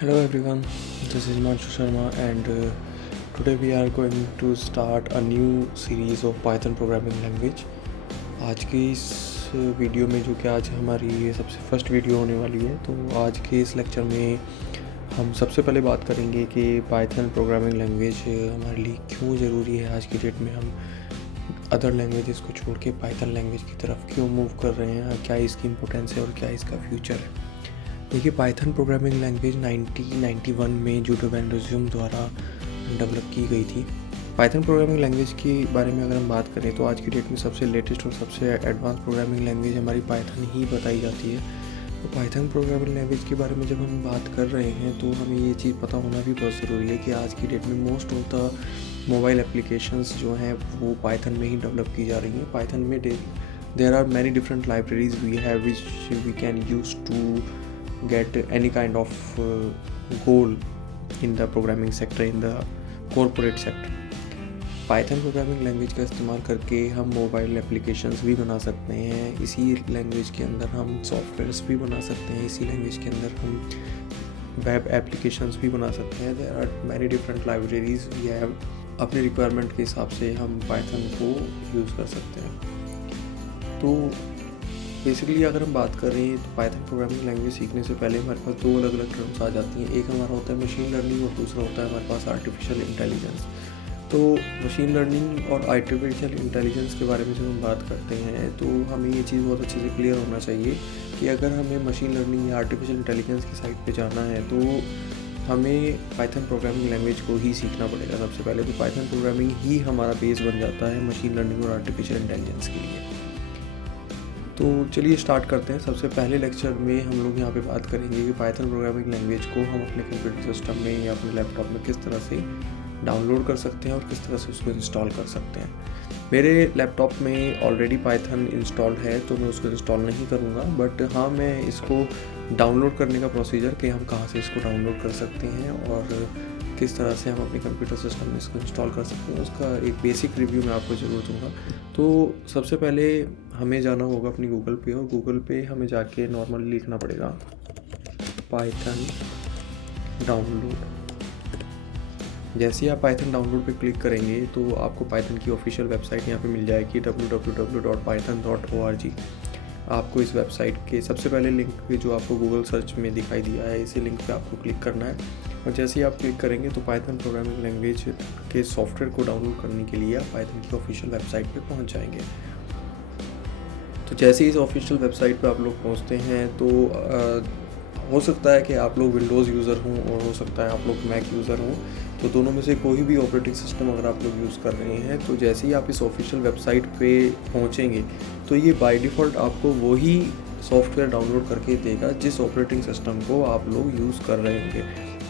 Hello everyone, this is Himanshu Sharma and today we are going to start a new series of Python programming language. आज की इस video में जो कि आज हमारी ये सबसे फर्स्ट वीडियो होने वाली है, तो आज के इस लेक्चर में हम सबसे पहले बात करेंगे कि पाइथन प्रोग्रामिंग लैंग्वेज हमारे लिए क्यों ज़रूरी है। आज की डेट में हम अदर लैंग्वेजेस को छोड़ के पाइथन लैंग्वेज की तरफ क्यों मूव कर रहे हैं, क्या इसकी इम्पोर्टेंस है और क्या इसका फ्यूचर है। देखिए, पाइथन प्रोग्रामिंग लैंग्वेज 1991 में जूडो वैन रोज्यूम द्वारा डेवलप की गई थी। पाइथन प्रोग्रामिंग लैंग्वेज के बारे में अगर हम बात करें तो आज की डेट में सबसे लेटेस्ट और सबसे एडवांस प्रोग्रामिंग लैंग्वेज हमारी पाइथन ही बताई जाती है। तो पाइथन प्रोग्रामिंग लैंग्वेज के बारे में जब हम बात कर रहे हैं तो हमें ये चीज़ पता होना भी बहुत ज़रूरी है कि आज की डेट में most of the mobile applications जो हैं वो पाइथन में ही डेवलप की जा रही हैं। पाइथन में there are many different libraries we have which we can use to get any kind of goal in the programming sector, in the corporate sector. Python programming language का इस्तेमाल करके हम मोबाइल एप्लीकेशंस भी बना सकते हैं। इसी लैंग्वेज के अंदर हम सॉफ्टवेयर्स भी बना सकते हैं। इसी लैंग्वेज के अंदर हम वेब एप्लीकेशंस भी बना सकते हैं। There are many different libraries we have. अपने रिक्वायरमेंट के हिसाब से हम पाइथन को यूज़ कर सकते हैं। तो बेसिकली अगर हम बात करें तो पाइथन प्रोग्रामिंग लैंग्वेज सीखने से पहले हमारे पास दो अलग अलग टर्म्स आ जाती हैं। एक हमारा होता है मशीन लर्निंग और दूसरा होता है हमारे पास आर्टिफिशियल इंटेलिजेंस। तो मशीन लर्निंग और आर्टिफिशियल इंटेलिजेंस के बारे में जब हम बात करते हैं तो हमें ये चीज़ बहुत अच्छे से क्लियर होना चाहिए कि अगर हमें मशीन लर्निंग या आर्टिफिशियल इंटेलिजेंस की साइड पे जाना है तो हमें पाइथन प्रोग्रामिंग लैंग्वेज को ही सीखना पड़ेगा सबसे पहले। तो पाइथन प्रोग्रामिंग ही हमारा बेस बन जाता है मशीन लर्निंग और आर्टिफिशियल इंटेलिजेंस के लिए। तो चलिए स्टार्ट करते हैं। सबसे पहले लेक्चर में हम लोग यहाँ पे बात करेंगे कि पाइथन प्रोग्रामिंग लैंग्वेज को हम अपने कंप्यूटर सिस्टम में या अपने लैपटॉप में किस तरह से डाउनलोड कर सकते हैं और किस तरह से उसको इंस्टॉल कर सकते हैं। मेरे लैपटॉप में ऑलरेडी पाइथन इंस्टॉल्ड है तो मैं उसको इंस्टॉल नहीं करूँगा, बट हाँ मैं इसको डाउनलोड करने का प्रोसीजर कि हम कहाँ से इसको डाउनलोड कर सकते हैं और किस तरह से हम अपने कंप्यूटर सिस्टम में इसको इंस्टॉल कर सकते हैं उसका एक बेसिक रिव्यू मैं आपको ज़रूर दूंगा। तो सबसे पहले हमें जाना होगा अपनी गूगल पे और गूगल पे हमें जाके नॉर्मली लिखना पड़ेगा पाइथन डाउनलोड। जैसे ही आप पाइथन डाउनलोड पे क्लिक करेंगे तो आपको पाइथन की ऑफिशियल वेबसाइट यहाँ पे मिल जाएगी www.python.org। आपको इस वेबसाइट के सबसे पहले लिंक जो आपको गूगल सर्च में दिखाई दिया है इसी लिंक पे आपको क्लिक करना है और जैसे ही आप क्लिक करेंगे तो पाइथन प्रोग्रामिंग लैंग्वेज के सॉफ्टवेयर को डाउनलोड करने के लिए आप पाइथन की ऑफिशियल वेबसाइट पे पहुंच जाएंगे। तो जैसे ही इस ऑफिशियल वेबसाइट पे आप लोग पहुंचते हैं तो हो सकता है कि आप लोग विंडोज़ यूज़र हों और हो सकता है आप लोग मैक यूज़र हों, तो दोनों में से कोई भी ऑपरेटिंग सिस्टम अगर आप लोग यूज़ कर रहे हैं तो जैसे ही आप इस ऑफिशियल वेबसाइट पे पहुंचेंगे तो ये बाय डिफ़ॉल्ट आपको वही सॉफ्टवेयर डाउनलोड करके देगा जिस ऑपरेटिंग सिस्टम को आप लोग यूज़ कर रहे होंगे।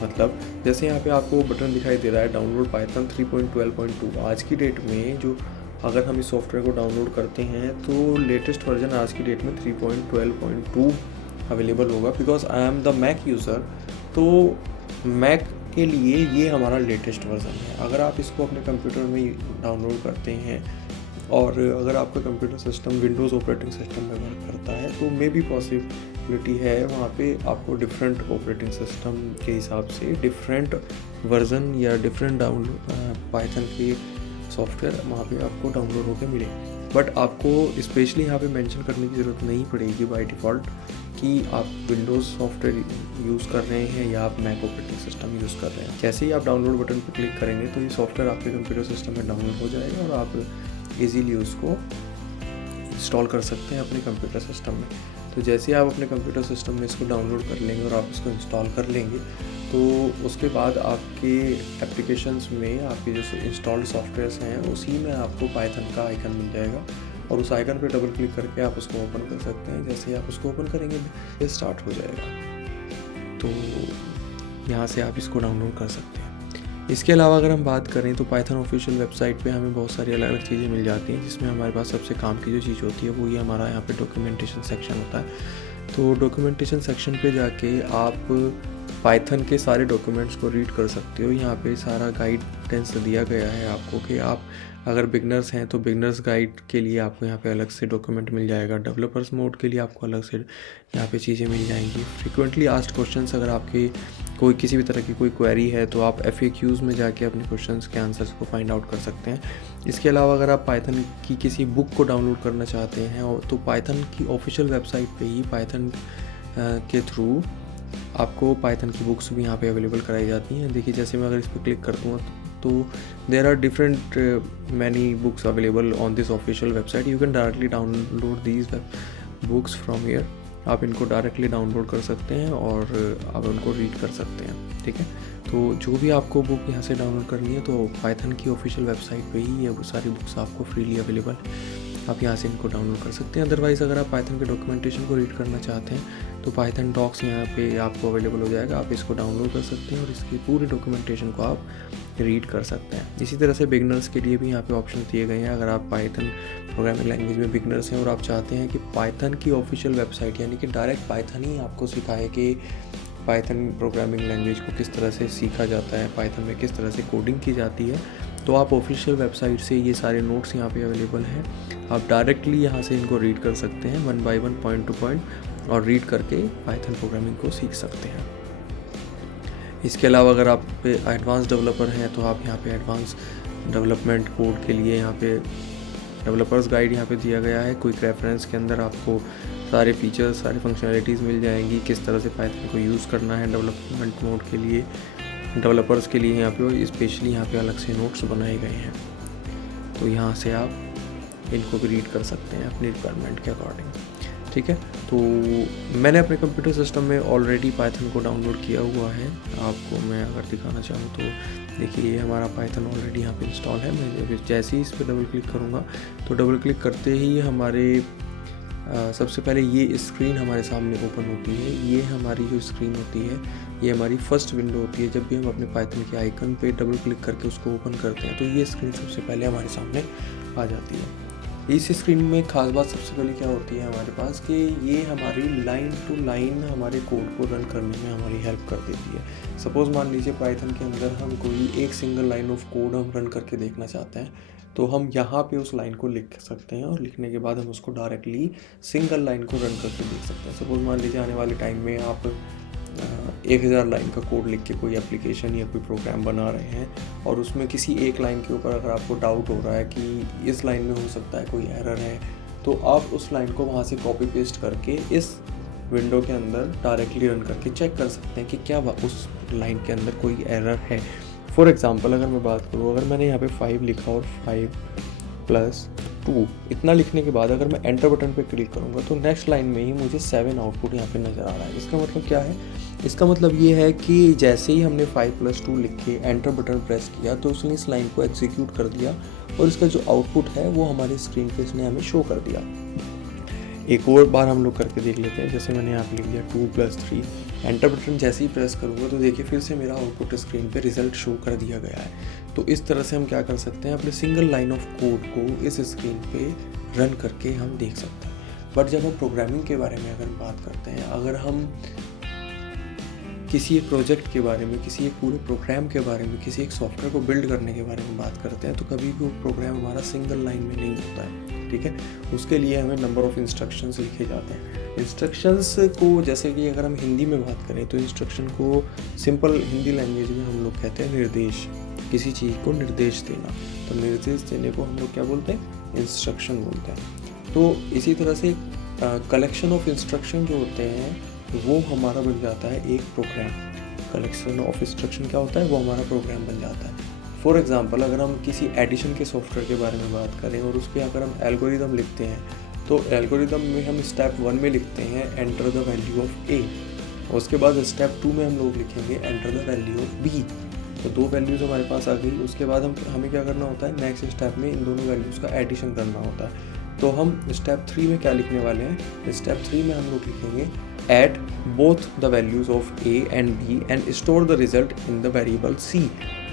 मतलब जैसे यहाँ पे आपको बटन दिखाई दे रहा है डाउनलोड पाइथन 3.12.2। आज की डेट में जो अगर हम इस सॉफ्टवेयर को डाउनलोड करते हैं तो लेटेस्ट वर्जन आज की डेट में 3.12.2 अवेलेबल होगा। Because I am the Mac user, तो मैक के लिए ये हमारा लेटेस्ट वर्जन है। अगर आप इसको अपने कंप्यूटर में डाउनलोड करते हैं और अगर आपका computer system Windows operating system में वर्क करता है तो मे भी पॉसिबिलिटी है वहाँ पे आपको डिफरेंट ऑपरेटिंग सिस्टम के हिसाब से डिफरेंट वर्जन या डिफरेंट डाउनलोड पाइथन के सॉफ्टवेयर वहाँ पे आपको डाउनलोड होकर मिले। बट आपको स्पेशली यहाँ पे मेंशन करने की ज़रूरत नहीं पड़ेगी बाय डिफ़ॉल्ट कि आप विंडोज़ सॉफ्टवेयर यूज़ कर रहे हैं या आप मैक ऑपरेटिंग सिस्टम यूज़ कर रहे हैं। जैसे ही आप डाउनलोड बटन पर क्लिक करेंगे तो ये सॉफ्टवेयर आपके कंप्यूटर सिस्टम में डाउनलोड हो जाएगा और आप इजीली उसको इंस्टॉल कर सकते हैं अपने कंप्यूटर सिस्टम में। तो जैसे ही आप अपने कंप्यूटर सिस्टम में इसको डाउनलोड कर लेंगे और आप इसको इंस्टॉल कर लेंगे तो उसके बाद आपके एप्लीकेशंस में आपके जो इंस्टॉल्ड सॉफ्टवेयर्स हैं उसी में आपको पाइथन का आइकन मिल जाएगा और उस आइकन पर डबल क्लिक करके आप उसको ओपन कर सकते हैं। जैसे ही आप उसको ओपन करेंगे ये स्टार्ट हो जाएगा। तो यहाँ से आप इसको डाउनलोड कर सकते हैं। इसके अलावा अगर हम बात करें तो पाइथन ऑफिशियल वेबसाइट पे हमें बहुत सारी अलग अलग चीज़ें मिल जाती हैं, जिसमें हमारे पास सबसे काम की जो चीज़ होती है वो ये हमारा यहाँ पे डॉक्यूमेंटेशन सेक्शन होता है। तो डॉक्यूमेंटेशन सेक्शन पे जाके आप पाइथन के सारे डॉक्यूमेंट्स को रीड कर सकते हो। यहाँ पे सारा गाइडेंस दिया गया है आपको कि आप अगर बिगनर्स हैं तो बिगनर्स गाइड के लिए आपको यहाँ पे अलग से डॉक्यूमेंट मिल जाएगा, डेवलपर्स मोड के लिए आपको अलग से यहाँ पे चीज़ें मिल जाएंगी। फ्रिक्वेंटली आस्क्ड क्वेश्चंस, अगर आपके कोई किसी भी तरह की कोई क्वेरी है तो आप FAQs में जाके अपने क्वेश्चंस के आंसर्स को फाइंड आउट कर सकते हैं। इसके अलावा अगर आप पाइथन की किसी बुक को डाउनलोड करना चाहते हैं तो पाइथन की ऑफिशियल वेबसाइट पे ही पाइथन के थ्रू आपको पाइथन की बुक्स भी यहाँ पे अवेलेबल कराई जाती हैं। देखिए जैसे मैं अगर इस पर क्लिक करता हूँ तो there are different many books available on this official website. You can directly download these books from here. आप इनको डायरेक्टली डाउनलोड कर सकते हैं और आप उनको रीड कर सकते हैं, ठीक है। तो जो भी आपको बुक यहाँ से डाउनलोड करनी है तो पाइथन की ऑफिशियल वेबसाइट पे ही ये सारी बुक्स आपको फ्रीली अवेलेबल, आप यहाँ से इनको डाउनलोड कर सकते हैं। अदरवाइज़ अगर आप पाइथन के डॉक्यूमेंटेशन को रीड करना चाहते हैं तो पाइथन डॉक्स यहाँ पे आपको अवेलेबल हो जाएगा, आप इसको डाउनलोड कर सकते हैं और इसकी पूरी डॉक्यूमेंटेशन को आप रीड कर सकते हैं। इसी तरह से बिगनर्स के लिए भी यहाँ पे ऑप्शन दिए गए हैं। अगर आप पाइथन प्रोग्रामिंग लैंग्वेज में बिगनर्स हैं और आप चाहते हैं कि पाइथन की ऑफिशियल वेबसाइट यानी कि डायरेक्ट पाइथन ही आपको सिखाए कि पाइथन प्रोग्रामिंग लैंग्वेज को किस तरह से सीखा जाता है, पाइथन में किस तरह से कोडिंग की जाती है, तो आप ऑफिशियल वेबसाइट से ये सारे नोट्स यहाँ पे अवेलेबल हैं। आप डायरेक्टली यहाँ से इनको रीड कर सकते हैं 1 by 1 पॉइंट टू पॉइंट, और रीड करके पाइथन प्रोग्रामिंग को सीख सकते हैं। इसके अलावा अगर आप एडवांस डेवलपर हैं तो आप यहाँ पे एडवांस डेवलपमेंट कोड के लिए यहाँ पे डेवलपर्स गाइड यहाँ पे दिया गया है। क्विक रेफरेंस के अंदर आपको सारे फीचर्स, सारी फंक्शनैलिटीज़ मिल जाएंगी, किस तरह से पाइथन को यूज़ करना है डेवलपमेंट मोड के लिए, डेवलपर्स के लिए यहाँ पे स्पेशली यहाँ पे अलग से नोट्स बनाए गए हैं। तो यहाँ से आप इनको भी रीड कर सकते हैं अपनी रिक्वायरमेंट के अकॉर्डिंग, ठीक है। तो मैंने अपने कंप्यूटर सिस्टम में ऑलरेडी पाइथन को डाउनलोड किया हुआ है। आपको मैं अगर दिखाना चाहूँ तो देखिए ये हमारा पाइथन ऑलरेडी यहाँ पे इंस्टॉल है। मैं जैसे ही इस पर डबल क्लिक करूँगा तो डबल क्लिक करते ही हमारे सबसे पहले ये स्क्रीन हमारे सामने ओपन होती है। ये हमारी जो स्क्रीन होती है ये हमारी फर्स्ट विंडो होती है। जब भी हम अपने पाइथन के आइकन पे डबल क्लिक करके उसको ओपन करते हैं तो ये स्क्रीन सबसे पहले हमारे सामने आ जाती है। इस स्क्रीन में खास बात सबसे पहले क्या होती है हमारे पास कि ये हमारी लाइन टू लाइन हमारे कोड को रन करने में हमारी हेल्प कर देती है। सपोज़ मान लीजिए पाइथन के अंदर हम कोई एक सिंगल लाइन ऑफ कोड हम रन करके देखना चाहते हैं तो हम यहाँ पे उस लाइन को लिख सकते हैं और लिखने के बाद हम उसको डायरेक्टली सिंगल लाइन को रन करके देख सकते हैं। सपोज़ मान लीजिए आने वाले टाइम में आप 1000 लाइन का कोड लिख के कोई एप्लीकेशन या कोई प्रोग्राम बना रहे हैं और उसमें किसी एक लाइन के ऊपर अगर आपको डाउट हो रहा है कि इस लाइन में हो सकता है कोई एरर है, तो आप उस लाइन को वहाँ से कॉपी पेस्ट करके इस विंडो के अंदर डायरेक्टली रन करके चेक कर सकते हैं कि क्या उस लाइन के अंदर कोई एरर है। फॉर एग्ज़ाम्पल अगर मैं बात करूँ, अगर मैंने यहाँ पे 5 लिखा और 5+2 इतना लिखने के बाद अगर मैं एंटर बटन पे क्लिक करूँगा तो नेक्स्ट लाइन में ही मुझे 7 आउटपुट यहाँ पे नज़र आ रहा है। इसका मतलब क्या है? इसका मतलब ये है कि जैसे ही हमने 5+2 लिख के एंटर बटन प्रेस किया तो उसने इस लाइन को एग्जीक्यूट कर दिया और इसका जो आउटपुट है वो हमारे स्क्रीन पे इसने हमें शो कर दिया। एक और बार हम लोग करके देख लेते हैं। जैसे मैंने यहाँ पे लिख दिया 2+3, एंटर बटन जैसे ही प्रेस करूँगा तो देखिए फिर से मेरा आउटपुट स्क्रीन पे रिजल्ट शो कर दिया गया है। तो इस तरह से हम क्या कर सकते हैं, अपने सिंगल लाइन ऑफ कोड को इस स्क्रीन पे रन करके हम देख सकते हैं। बट जब हम प्रोग्रामिंग के बारे में अगर बात करते हैं, अगर हम किसी एक प्रोजेक्ट के बारे में, किसी एक पूरे प्रोग्राम के बारे में, किसी एक सॉफ्टवेयर को बिल्ड करने के बारे में बात करते हैं तो कभी भी वो प्रोग्राम हमारा सिंगल लाइन में नहीं होता है, ठीक है। उसके लिए हमें नंबर ऑफ़ इंस्ट्रक्शंस लिखे जाते हैं। इंस्ट्रक्शंस को जैसे कि अगर हम हिंदी में बात करें तो इंस्ट्रक्शन को सिंपल हिंदी लैंग्वेज में हम लोग कहते हैं निर्देश, किसी चीज़ को निर्देश देना। तो निर्देश देने को हम लोग क्या बोलते हैं? इंस्ट्रक्शन बोलते हैं। तो इसी तरह से कलेक्शन ऑफ इंस्ट्रक्शन जो होते हैं वो हमारा बन जाता है एक प्रोग्राम। कलेक्शन ऑफ इंस्ट्रक्शन क्या होता है? वो हमारा प्रोग्राम बन जाता है। फॉर एग्जांपल अगर हम किसी एडिशन के सॉफ्टवेयर के बारे में बात करें और उसके अगर हम एल्गोरिदम लिखते हैं तो एल्गोरिदम में हम स्टेप 1 में लिखते हैं enter the value of A, और उसके बाद स्टेप 2 में हम लोग लिखेंगे enter the value of B. तो 2 वैल्यूज़ हमारे पास आ गई। उसके बाद हमें क्या करना होता है? नेक्स्ट स्टेप में इन दोनों वैल्यूज़ का एडिशन करना होता है। तो हम स्टेप 3 में क्या लिखने वाले हैं? स्टेप 3 में हम लोग लिखेंगे add both the values of a and b and store the result in the variable c।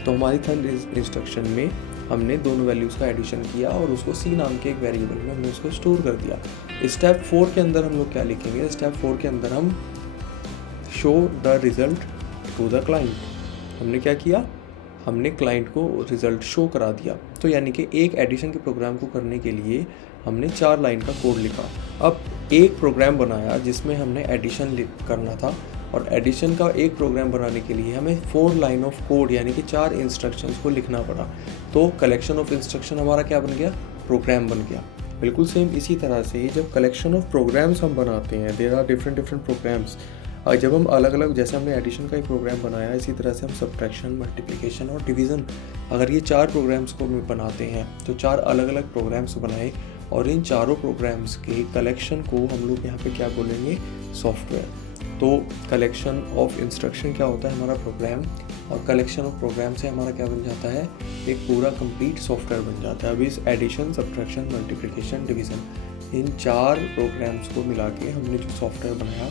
तो हमारी थर्ड इंस्ट्रक्शन में हमने दोनों वैल्यूज़ का एडिशन किया और उसको c नाम के एक वेरिएबल में हमने उसको स्टोर कर दिया। स्टेप 4 के अंदर हम लोग क्या लिखेंगे? स्टेप 4 के अंदर हम show the result to the client. हमने क्या किया, हमने क्लाइंट को रिज़ल्ट शो करा दिया। तो यानी कि एक एडिशन के प्रोग्राम को करने के लिए हमने 4 लाइन का कोड लिखा। अब एक प्रोग्राम बनाया जिसमें हमने एडिशन करना था, और एडिशन का एक प्रोग्राम बनाने के लिए हमें 4 लाइन ऑफ कोड यानी कि 4 इंस्ट्रक्शंस को लिखना पड़ा। तो कलेक्शन ऑफ इंस्ट्रक्शन हमारा क्या बन गया, प्रोग्राम बन गया। बिल्कुल सेम इसी तरह से जब कलेक्शन ऑफ प्रोग्राम्स हम बनाते हैं, देयर आर डिफरेंट प्रोग्राम्स। जब हम अलग अलग, जैसे हमने एडिशन का एक प्रोग्राम बनाया, इसी तरह से हम सब्ट्रैक्शन, मल्टीप्लिकेशन और डिवीज़न, अगर ये 4 प्रोग्राम्स को बनाते हैं तो 4 अलग अलग प्रोग्राम्स बनाए, और इन चारों प्रोग्राम्स के कलेक्शन को हम लोग यहाँ पे क्या बोलेंगे, सॉफ्टवेयर। तो कलेक्शन ऑफ इंस्ट्रक्शन क्या होता है, हमारा प्रोग्राम, और कलेक्शन ऑफ प्रोग्राम से हमारा क्या बन जाता है, एक पूरा कंप्लीट सॉफ्टवेयर बन जाता है। अभी इस एडिशन, सब्ट्रैक्शन, मल्टीप्लिकेशन, डिवीज़न, इन 4 प्रोग्राम्स को मिला के हमने जो सॉफ्टवेयर बनाया,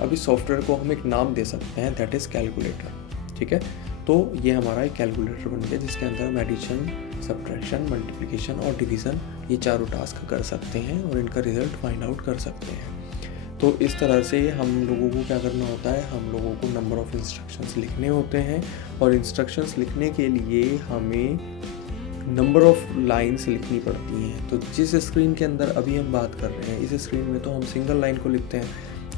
अब इस सॉफ्टवेयर को हम एक नाम दे सकते हैं, दैट इज़ कैलकुलेटर। ठीक है, तो ये हमारा एक कैलकुलेटर बन गया जिसके अंदर हम एडिशन, सब्ट्रैक्शन, मल्टीप्लिकेशन और डिवीज़न, ये चारों टास्क कर सकते हैं और इनका रिजल्ट फाइंड आउट कर सकते हैं। तो इस तरह से हम लोगों को क्या करना होता है, हम लोगों को नंबर ऑफ़ इंस्ट्रक्शंस लिखने होते हैं, और इंस्ट्रक्शंस लिखने के लिए हमें नंबर ऑफ़ लाइंस लिखनी पड़ती हैं। तो जिस स्क्रीन के अंदर अभी हम बात कर रहे हैं, इस स्क्रीन में तो हम सिंगल लाइन को लिखते हैं,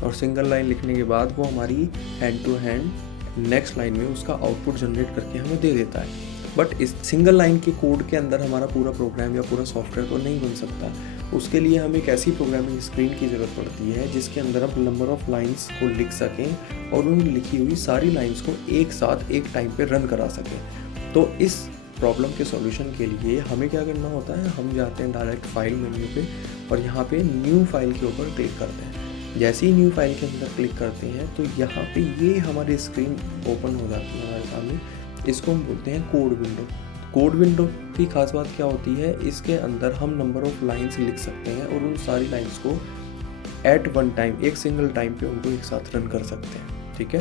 और सिंगल लाइन लिखने के बाद वो हमारी hand to hand next line में उसका आउटपुट जनरेट करके हमें दे देता है। बट इस सिंगल लाइन के कोड के अंदर हमारा पूरा प्रोग्राम या पूरा सॉफ्टवेयर तो नहीं बन सकता। उसके लिए हमें एक ऐसी प्रोग्रामिंग स्क्रीन की ज़रूरत पड़ती है जिसके अंदर हम नंबर ऑफ़ लाइंस को लिख सकें और उन लिखी हुई सारी लाइंस को एक साथ एक टाइम पे रन करा सकें। तो इस प्रॉब्लम के सॉल्यूशन के लिए हमें क्या करना होता है, हम जाते हैं डायरेक्ट फाइल मेन्यू पे, और यहाँ पे न्यू फाइल के ऊपर क्लिक करते हैं। जैसे ही न्यू फाइल के अंदर क्लिक करते हैं तो यहाँ पे ये हमारी स्क्रीन ओपन हो जाती है हमारे सामने। इसको हम बोलते हैं कोड विंडो। कोड विंडो की खास बात क्या होती है, इसके अंदर हम नंबर ऑफ़ लाइंस लिख सकते हैं और उन सारी लाइंस को एट वन टाइम, एक सिंगल टाइम पे उनको एक साथ रन कर सकते हैं। ठीक है,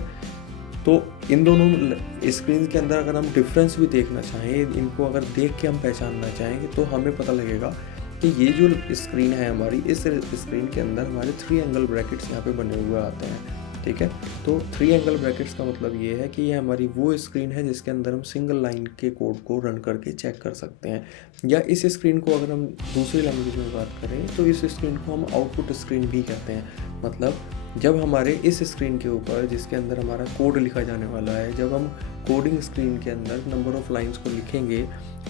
तो इन दोनों स्क्रीन के अंदर अगर हम डिफरेंस भी देखना चाहें, इनको अगर देख के हम पहचानना चाहेंगे तो हमें पता लगेगा कि ये जो स्क्रीन है हमारी, इस स्क्रीन के अंदर हमारे 3 एंगल ब्रैकेट्स यहाँ पे बने हुए आते हैं। ठीक है, तो 3 एंगल ब्रैकेट्स का मतलब ये है कि ये हमारी वो स्क्रीन है जिसके अंदर हम सिंगल लाइन के कोड को रन करके चेक कर सकते हैं। या इस स्क्रीन को अगर हम दूसरी लैंग्वेज में बात करें तो इस स्क्रीन को हम आउटपुट स्क्रीन भी कहते हैं। मतलब जब हमारे इस स्क्रीन के ऊपर, जिसके अंदर हमारा कोड लिखा जाने वाला है, जब हम कोडिंग स्क्रीन के अंदर नंबर ऑफ़ लाइंस को लिखेंगे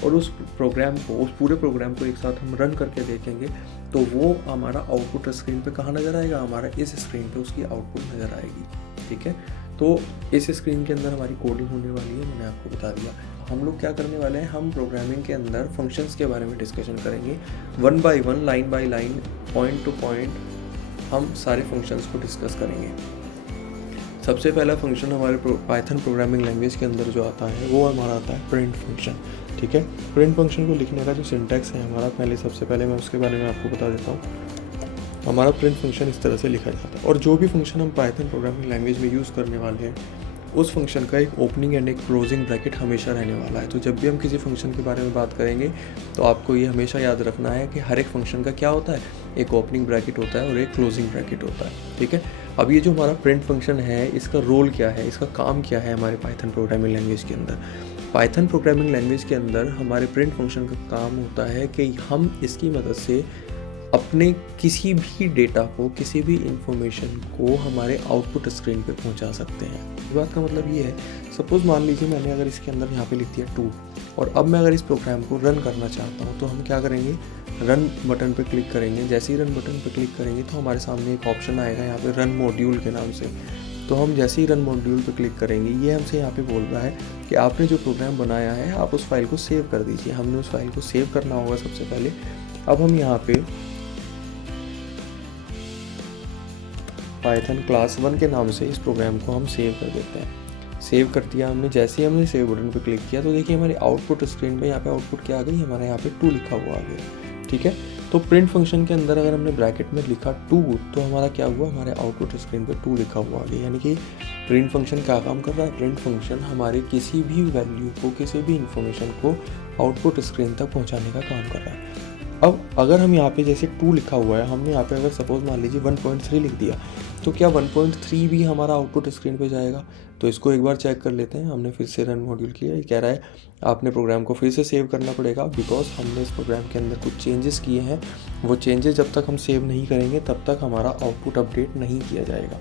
और उस प्रोग्राम को, उस पूरे प्रोग्राम को एक साथ हम रन करके देखेंगे, तो वो हमारा आउटपुट स्क्रीन पे कहाँ नज़र आएगा, हमारा इस स्क्रीन पे उसकी आउटपुट नज़र आएगी। ठीक है, तो इस स्क्रीन के अंदर हमारी कोडिंग होने वाली है, मैंने आपको बता दिया। हम लोग क्या करने वाले हैं, हम प्रोग्रामिंग के अंदर फंक्शंस के बारे में डिस्कशन करेंगे। 1 by 1, line by line, point to point हम सारे फंक्शंस को डिस्कस करेंगे। सबसे पहला फंक्शन हमारे पाइथन प्रोग्रामिंग लैंग्वेज के अंदर जो आता है वो हमारा आता है प्रिंट फंक्शन। ठीक है, प्रिंट फंक्शन को लिखने का जो सिंटैक्स है हमारा, सबसे पहले मैं उसके बारे में आपको बता देता हूँ। हमारा प्रिंट फंक्शन इस तरह से लिखा जाता है, और जो भी फंक्शन हम पाइथन प्रोग्रामिंग लैंग्वेज में यूज़ करने वाले हैं उस फंक्शन का एक ओपनिंग एंड एक क्लोजिंग ब्रैकेट हमेशा रहने वाला है। तो जब भी हम किसी फंक्शन के बारे में बात करेंगे तो आपको ये हमेशा याद रखना है कि हर एक फंक्शन का क्या होता है, एक ओपनिंग ब्रैकेट होता है और एक क्लोजिंग ब्रैकेट होता है। ठीक है, अब ये जो हमारा प्रिंट फंक्शन है, इसका रोल क्या है, इसका काम क्या है हमारे पाइथन प्रोग्रामिंग लैंग्वेज के अंदर। पाइथन प्रोग्रामिंग लैंग्वेज के अंदर हमारे प्रिंट फंक्शन का काम होता है कि हम इसकी मदद से अपने किसी भी डेटा को, किसी भी इंफॉर्मेशन को हमारे आउटपुट स्क्रीन पे पहुंचा सकते हैं। इस बात का मतलब ये है, सपोज़ मान लीजिए मैंने अगर इसके अंदर यहाँ पे लिख दिया 2, और अब मैं अगर इस प्रोग्राम को रन करना चाहता हूँ तो हम क्या करेंगे, रन बटन पे क्लिक करेंगे। जैसे ही रन बटन पे क्लिक करेंगे तो हमारे सामने एक ऑप्शन आएगा यहाँ पे रन मॉड्यूल के नाम से। तो हम जैसे ही रन मॉड्यूल पे क्लिक करेंगे, ये हमसे यहाँ पे बोल रहा है कि आपने जो प्रोग्राम बनाया है आप उस फाइल को सेव कर दीजिए। हमने उस फाइल को सेव करना होगा सबसे पहले। अब हम यहाँ पे पाइथन क्लास 1 के नाम से इस प्रोग्राम को हम सेव कर देते हैं। सेव कर दिया हमने। जैसे ही हमने सेव बटन पे क्लिक किया तो देखिए हमारी आउटपुट स्क्रीन पे यहाँ पे आउटपुट क्या आ गई, हमारे यहाँ पे 2 लिखा हुआ आ गया। ठीक है, तो प्रिंट फंक्शन के अंदर अगर हमने ब्रैकेट में लिखा 2 तो हमारा क्या हुआ, हमारे आउटपुट स्क्रीन पे 2 लिखा हुआ आ गया। यानी कि प्रिंट फंक्शन क्या काम कर रहा है, प्रिंट फंक्शन हमारे किसी भी वैल्यू को, किसी भी इंफॉर्मेशन को आउटपुट स्क्रीन तक पहुँचाने का काम कर रहा है। अब अगर हम यहाँ पे जैसे 2 लिखा हुआ है, हमने यहाँ पे अगर सपोज मान लीजिए 1.3 लिख दिया, तो क्या 1.3 भी हमारा आउटपुट स्क्रीन पे जाएगा? तो इसको एक बार चेक कर लेते हैं। हमने फिर से रन मॉड्यूल किया, ये कह रहा है आपने प्रोग्राम को फिर से सेव करना पड़ेगा, बिकॉज हमने इस प्रोग्राम के अंदर कुछ चेंजेस किए हैं। वो चेंजेस जब तक हम सेव नहीं करेंगे तब तक हमारा आउटपुट अपडेट नहीं किया जाएगा।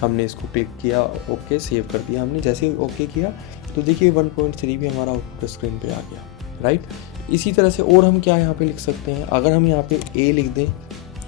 हमने इसको क्लिक किया, ओके, सेव कर दिया हमने। जैसे ही ओके किया तो देखिए 1.3 भी हमारा आउटपुट स्क्रीन पे आ गया, राइट। इसी तरह से और हम क्या यहाँ पे लिख सकते हैं, अगर हम यहाँ पे ए लिख दें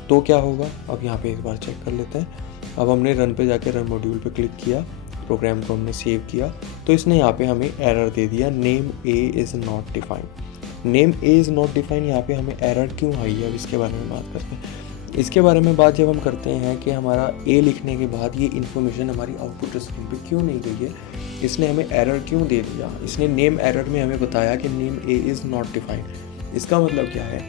तो क्या होगा? अब यहाँ पे एक बार चेक कर लेते हैं। अब हमने रन पे जाके रन मॉड्यूल पे क्लिक किया, प्रोग्राम को हमने सेव किया, तो इसने यहाँ पे हमें एरर दे दिया, name A is not defined. Name A is not defined, यहाँ पे हमें एरर क्यों आई है, अब इसके बारे में बात करते हैं। इसके बारे में बात जब हम करते हैं कि हमारा ए लिखने के बाद ये इन्फॉर्मेशन हमारी आउटपुट स्क्रीन पे क्यों नहीं गई है, इसने हमें एरर क्यों दे दिया। इसने नेम एरर में हमें बताया कि name A is not defined. इसका मतलब क्या है?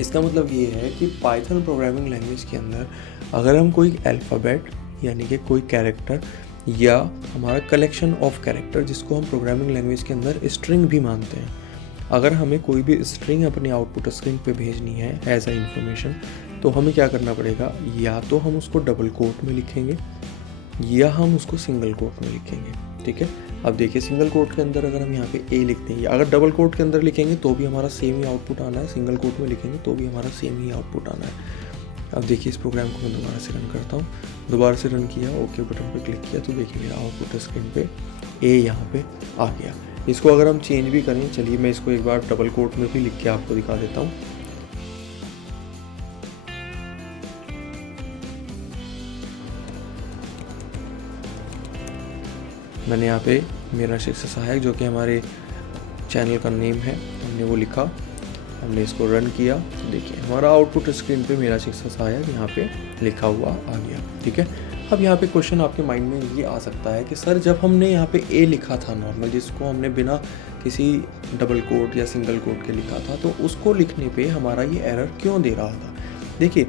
इसका मतलब ये है कि पाइथन प्रोग्रामिंग लैंग्वेज के अंदर अगर हम कोई अल्फ़ाबेट यानी कि कोई कैरेक्टर या हमारा कलेक्शन ऑफ कैरेक्टर, जिसको हम प्रोग्रामिंग लैंग्वेज के अंदर स्ट्रिंग भी मानते हैं, अगर हमें कोई भी स्ट्रिंग अपने आउटपुट स्क्रीन पे भेजनी है एज अ इंफॉर्मेशन, तो हमें क्या करना पड़ेगा? या तो हम उसको डबल कोट में लिखेंगे या हम उसको सिंगल कोट में लिखेंगे, ठीक है। अब देखिए सिंगल कोट के अंदर अगर हम यहाँ पे ए लिखते हैं, अगर डबल कोट के अंदर लिखेंगे तो भी हमारा सेम ही आउटपुट आना है, सिंगल कोट में लिखेंगे तो भी हमारा सेम ही आउटपुट आना है। अब देखिए इस प्रोग्राम को मैं दोबारा से रन करता हूँ। दोबारा से रन किया, ओके बटन पे क्लिक किया, तो देखिए मेरा आउटपुट स्क्रीन पे ए यहाँ पे आ गया। इसको अगर हम चेंज भी करें, चलिए मैं इसको एक बार डबल कोट में भी लिख के आपको दिखा देता हूँ। मैंने यहाँ पे मेरा शिक्षा सहायक, जो कि हमारे चैनल का नेम है, हमने वो लिखा, हमने इसको रन किया, तो देखिए हमारा आउटपुट स्क्रीन पे मेरा शिक्षा सहायक यहाँ पे लिखा हुआ आ गया, ठीक है। अब यहाँ पे क्वेश्चन आपके माइंड में ये आ सकता है कि सर जब हमने यहाँ पे ए लिखा था नॉर्मल, जिसको हमने बिना किसी डबल कोट या सिंगल कोट के लिखा था, तो उसको लिखने पे हमारा ये एरर क्यों दे रहा था? देखिए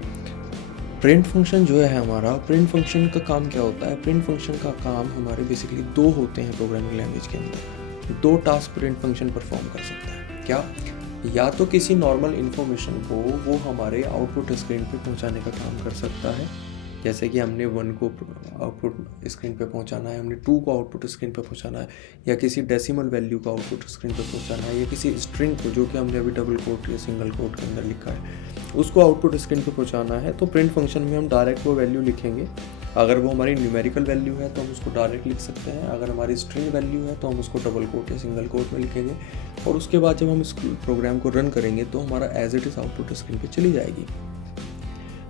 प्रिंट फंक्शन जो है हमारा, प्रिंट फंक्शन का काम क्या होता है? प्रिंट फंक्शन का काम हमारे बेसिकली 2 होते हैं प्रोग्रामिंग लैंग्वेज के अंदर। 2 टास्क प्रिंट फंक्शन परफॉर्म कर सकता है। क्या? या तो किसी नॉर्मल इन्फॉर्मेशन को वो हमारे आउटपुट स्क्रीन पे पहुंचाने का काम कर सकता है, जैसे कि हमने 1 को आउटपुट स्क्रीन पे पहुंचाना है, हमने 2 को आउटपुट स्क्रीन पे पहुंचाना है, या किसी डेसिमल वैल्यू को आउटपुट स्क्रीन पे पहुंचाना है, या किसी स्ट्रिंग को, जो कि हमने अभी डबल कोट या सिंगल कोट के अंदर लिखा है, उसको आउटपुट स्क्रीन पे पहुंचाना है। तो प्रिंट फंक्शन में हम डायरेक्ट वो वैल्यू लिखेंगे। अगर वो हमारी न्यूमेरिकल वैल्यू है तो हम उसको डायरेक्ट लिख सकते हैं, अगर हमारी स्ट्रिंग वैल्यू है तो हम उसको डबल कोट या सिंगल कोट में लिखेंगे, और उसके बाद जब हम इस प्रोग्राम को रन करेंगे तो हमारा as it is output screen पे चली जाएगी।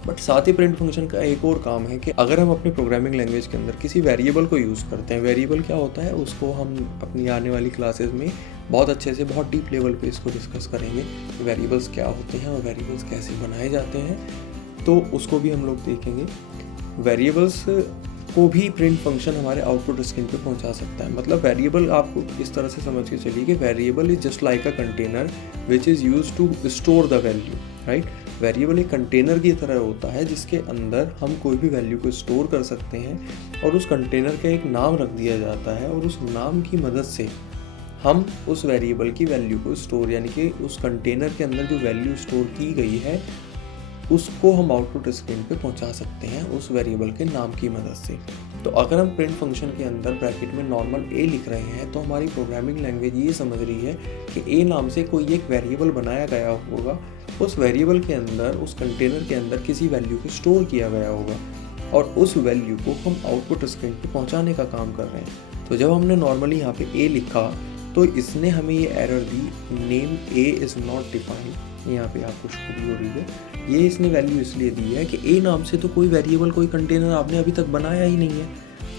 बट साथ ही प्रिंट फंक्शन का एक और काम है कि अगर हम अपनी प्रोग्रामिंग लैंग्वेज के अंदर किसी वेरिएबल को यूज़ करते हैं, वेरिएबल क्या होता है उसको हम अपनी आने वाली क्लासेस में बहुत अच्छे से, बहुत डीप लेवल पे इसको डिस्कस करेंगे, वेरिएबल्स क्या होते हैं और वेरिएबल्स कैसे बनाए जाते हैं, तो उसको भी हम लोग देखेंगे। वेरिएबल्स को भी प्रिंट फंक्शन हमारे आउटपुट स्क्रीन पे पहुंचा सकता है। मतलब वेरिएबल आपको इस तरह से समझ के चलिए कि variable is just like a container which is use to store the value, right. Variable एक कंटेनर की तरह होता है जिसके अंदर हम कोई भी वैल्यू को स्टोर कर सकते हैं, और उस कंटेनर का एक नाम रख दिया जाता है, और उस नाम की मदद से हम उस वेरिएबल की वैल्यू को स्टोर, यानी कि उस कंटेनर के अंदर जो वैल्यू स्टोर की गई है उसको हम आउटपुट स्क्रीन पे पहुंचा सकते हैं उस वेरिएबल के नाम की मदद से। तो अगर हम प्रिंट फंक्शन के अंदर ब्रैकेट में नॉर्मल ए लिख रहे हैं तो हमारी प्रोग्रामिंग लैंग्वेज ये समझ रही है कि ए नाम से कोई एक वेरिएबल बनाया गया होगा, उस वेरिएबल के अंदर, उस कंटेनर के अंदर किसी वैल्यू को स्टोर किया गया होगा, और उस वैल्यू को हम आउटपुट स्क्रीन पे पहुंचाने का काम कर रहे हैं। तो जब हमने नॉर्मली यहाँ पे ए लिखा तो इसने हमें ये error the, name A is not defined. यहाँ पे आपको शो भी हो रही है, ये इसने वैल्यू इसलिए दी है कि ए नाम से तो कोई वेरिएबल, कोई कंटेनर आपने अभी तक बनाया ही नहीं है,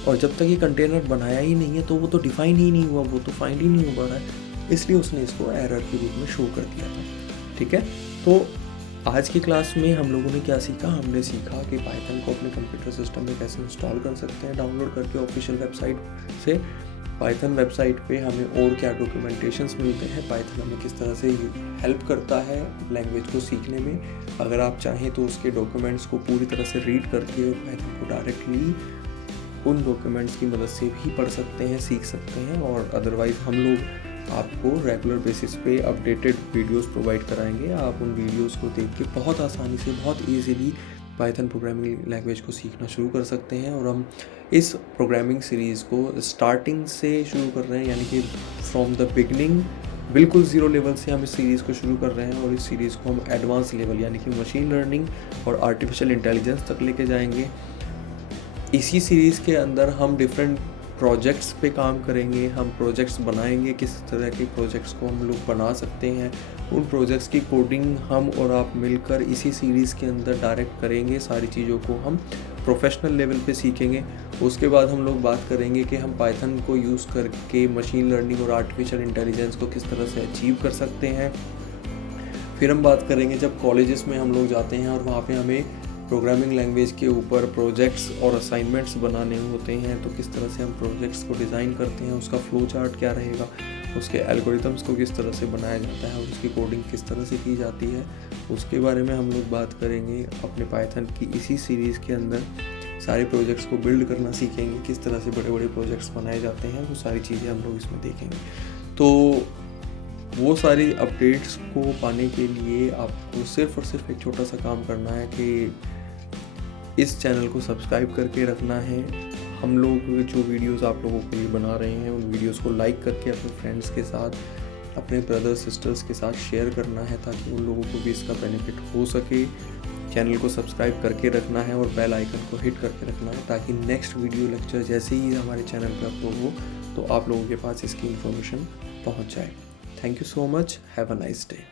और जब तक ये कंटेनर बनाया ही नहीं है तो वो तो डिफाइन ही नहीं हुआ, वो तो फाइंड ही नहीं हो पा रहा है, इसलिए उसने इसको एरर के रूप में शो कर दिया था, ठीक है। तो आज की क्लास में हम लोगों ने क्या सीखा? हमने सीखा कि पाइथन को अपने कंप्यूटर सिस्टम में कैसे इंस्टॉल कर सकते हैं डाउनलोड करके ऑफिशियल वेबसाइट से। पाइथन वेबसाइट पे हमें और क्या डॉक्यूमेंटेशंस मिलते हैं, पाइथन हमें किस तरह से हेल्प करता है लैंग्वेज को सीखने में। अगर आप चाहें तो उसके डॉक्यूमेंट्स को पूरी तरह से रीड करके और पाइथन को डायरेक्टली उन डॉक्यूमेंट्स की मदद से भी पढ़ सकते हैं, सीख सकते हैं। और अदरवाइज़ हम लोग आपको रेगुलर बेसिस पे अपडेटेड वीडियोस प्रोवाइड कराएंगे। आप उन वीडियोस को देख के बहुत आसानी से, बहुत इजीली पाइथन प्रोग्रामिंग लैंग्वेज को सीखना शुरू कर सकते हैं। और हम इस प्रोग्रामिंग सीरीज़ को स्टार्टिंग से शुरू कर रहे हैं, यानी कि फ्रॉम द बिगनिंग, बिल्कुल ज़ीरो लेवल से हम इस सीरीज़ को शुरू कर रहे हैं। और इस सीरीज़ को हम एडवांस लेवल यानी कि मशीन लर्निंग और आर्टिफिशियल इंटेलिजेंस तक लेके जाएंगे। इसी सीरीज़ के अंदर हम डिफरेंट प्रोजेक्ट्स पे काम करेंगे। हम प्रोजेक्ट्स बनाएंगे, किस तरह के प्रोजेक्ट्स को हम लोग बना सकते हैं। उन प्रोजेक्ट्स की कोडिंग हम और आप मिलकर इसी सीरीज़ के अंदर डायरेक्ट करेंगे। सारी चीज़ों को हम प्रोफेशनल लेवल पे सीखेंगे। उसके बाद हम लोग बात करेंगे कि हम पाइथन को यूज़ करके मशीन लर्निंग और आर्टिफिशियल इंटेलिजेंस को किस तरह से अचीव कर सकते हैं। फिर हम बात करेंगे जब कॉलेजेस में हम लोग जाते हैं और वहाँ पे हमें प्रोग्रामिंग लैंग्वेज के ऊपर प्रोजेक्ट्स और असाइनमेंट्स बनाने होते हैं, तो किस तरह से हम प्रोजेक्ट्स को डिज़ाइन करते हैं, उसका फ्लो चार्ट क्या रहेगा, उसके एल्गोरिथम्स को किस तरह से बनाया जाता है और उसकी कोडिंग किस तरह से की जाती है, उसके बारे में हम लोग बात करेंगे। अपने पाइथन की इसी सीरीज़ के अंदर सारे प्रोजेक्ट्स को बिल्ड करना सीखेंगे, किस तरह से बड़े बड़े प्रोजेक्ट्स बनाए जाते हैं, वो सारी चीज़ें हम लोग इसमें देखेंगे। तो वो सारी अपडेट्स को पाने के लिए आपको सिर्फ़ और सिर्फ एक छोटा सा काम करना है कि इस चैनल को सब्सक्राइब करके रखना है। हम लोग जो वीडियोस आप लोगों के लिए बना रहे हैं, उन वीडियोस को लाइक करके अपने फ्रेंड्स के साथ, अपने ब्रदर्स सिस्टर्स के साथ शेयर करना है, ताकि उन लोगों को भी इसका बेनिफिट हो सके। चैनल को सब्सक्राइब करके रखना है और बेल आइकन को हिट करके रखना है, ताकि नेक्स्ट वीडियो लेक्चर जैसे ही हमारे चैनल पर अपलोड हो तो आप लोगों के पास इसकी इन्फॉर्मेशन पहुँच जाए। Thank you so much. Have a nice day.